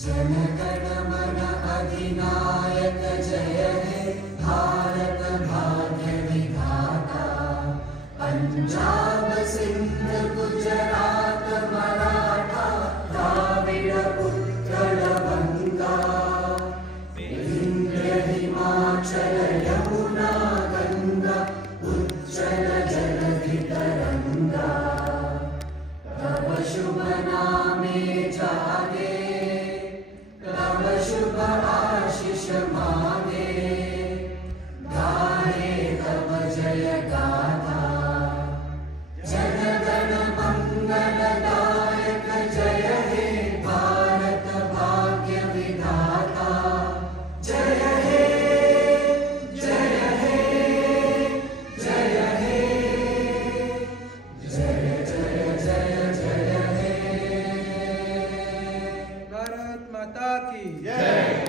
जन गण मन अधिनायक जय हे भारत भाग्य विधाता। पंजाब सिंध गुजरात मराठा द्राविड़ उत्कल बंगा। विंध्य हिमाचल यमुना गंगा उज्जल जलधि तरंगा। तब शुभ नामे जागे तब शुभ आशीष मांगे। गाए तब जय गाथा जन गण मंगल दायक जय हे भारत भाग्य विधाता। जय हे जय हे जय हे जय जय जय जय हे। भारत माता की जय।